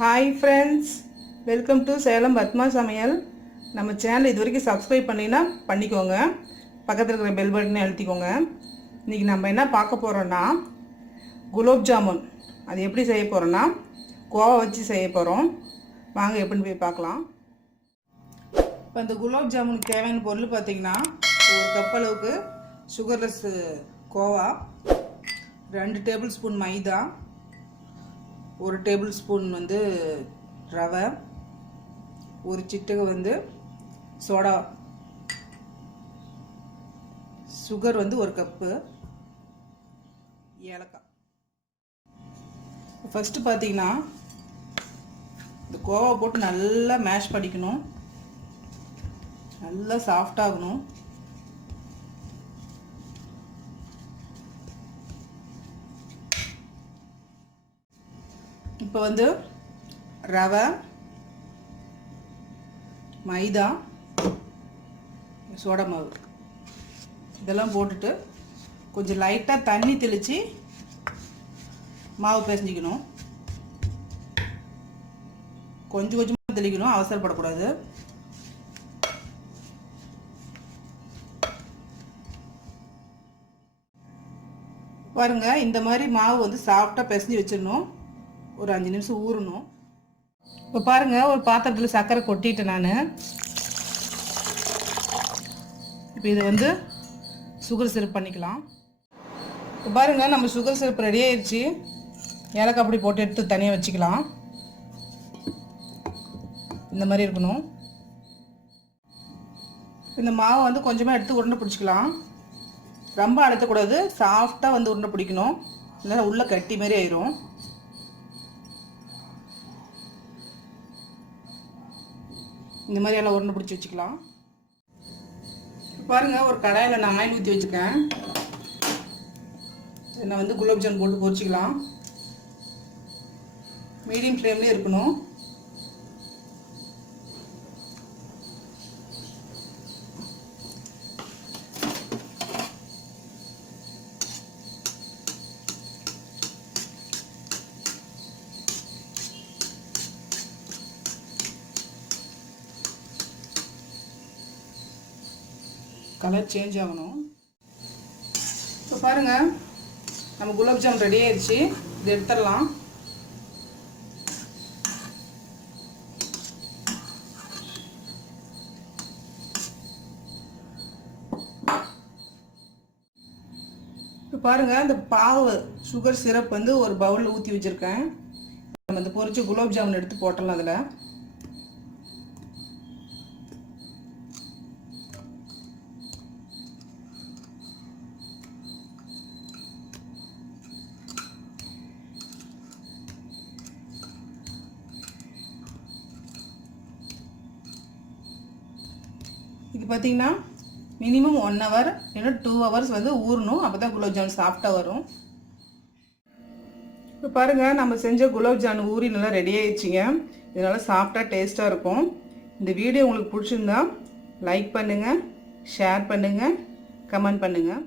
Hi friends, welcome to Salem Padma சமையல். நம்ம channel இது வரைக்கும் சப்ஸ்கிரைப் பண்ணினா பண்ணிக்கோங்க, பக்கத்தில் இருக்கிற பெல் பட்டனை அழுத்திக்கோங்க. இன்றைக்கி நம்ம என்ன பார்க்க போகிறோன்னா குலோப் ஜாமுன். அது எப்படி செய்ய போகிறோன்னா கோவா வச்சு செய்ய போகிறோம். வாங்க எப்படின்னு போய் பார்க்கலாம். இப்போ இந்த குலோப் ஜாமுனுக்கு தேவையான பொருள் பார்த்திங்கன்னா, ஒரு கப் அளவுக்கு சுகர்லெஸ் கோவா, 2 டேபிள் ஸ்பூன் மைதா, 1 டேபிள் ஸ்பூன் ரவை, ஒரு சிட்டிகை சோடா, சுகர் 1 கப்பு, ஏலக்காய். ஃபஸ்ட்டு பார்த்தீங்கன்னா இந்த கோவா போட்டு நல்லா மேஷ் பண்ணிக்கணும், நல்லா சாஃப்டாகணும். இப்போ ரவை, மைதா, சோடா மாவு இதெல்லாம் போட்டுட்டு கொஞ்சம் லைட்டாக தண்ணி தெளித்து மாவு பிசைஞ்சிக்கணும். கொஞ்சம் கொஞ்சமாக தெளிக்கணும், அவசரப்படக்கூடாது. பாருங்கள், இந்த மாதிரி மாவு சாஃப்டாக பிசைஞ்சு வச்சிடணும். ஒரு 5 நிமிஷம் ஊறணும். இப்போ பாருங்கள், ஒரு பாத்திரத்தில் சர்க்கரை கொட்டிட்டேன் நான். இப்போ இது சுகர் சிரப் பண்ணிக்கலாம். இப்போ பாருங்கள், நம்ம சுகர் சிரப் ரெடி ஆயிடுச்சு. ஏலக்காய் அப்படி போட்டு எடுத்து தனியாக வச்சுக்கலாம். இந்த மாதிரி இருக்கணும். இந்த மாவை கொஞ்சமாக எடுத்து உருண்டை பிடிச்சிக்கலாம். ரொம்ப அழுத்தக்கூடாது, சாஃப்டாக உருண்டை பிடிக்கணும், இல்லைன்னா உள்ளே கட்டி மாதிரி ஆயிரும். இந்த மாதிரி எல்லாம் உருண்டை பிடிச்சி வச்சுக்கலாம். பாருங்கள், ஒரு கடாயில் நான் ஆயில் ஊற்றி வச்சுருக்கேன். நான் குலாப் ஜாமுன் போட்டு பொரிச்சிக்கலாம். மீடியம் ஃப்ளேம்லேயே இருக்கணும். கலர் சேஞ்ச் ஆகணும். இப்போ பாருங்கள், நம்ம குலாப் ஜாமுன் ரெடி ஆயிடுச்சு. இது எடுத்துடலாம். இப்போ பாருங்கள், இந்த பாவு சுகர் சிரப் ஒரு பவுலில் ஊற்றி வச்சுருக்கேன். நம்ம இந்த பொரிச்ச குலாப் ஜாமுன் எடுத்து போட்டலாம் அதில். இது பார்த்திங்கன்னா மினிமம் 1 ஹவர் இல்லைன்னா 2 ஹவர்ஸ் ஊறணும். அப்போ தான் குலாப் ஜாமுன் சாஃப்டாக வரும். இப்போ பாருங்கள், நம்ம செஞ்ச குலாப் ஜாமுன் ஊறி நல்லா ரெடி ஆயிடுச்சிங்க. இதனால் சாஃப்டாக டேஸ்ட்டாக இருக்கும். இந்த வீடியோ உங்களுக்கு பிடிச்சிருந்தா லைக் பண்ணுங்கள், ஷேர் பண்ணுங்கள், கமெண்ட் பண்ணுங்கள்.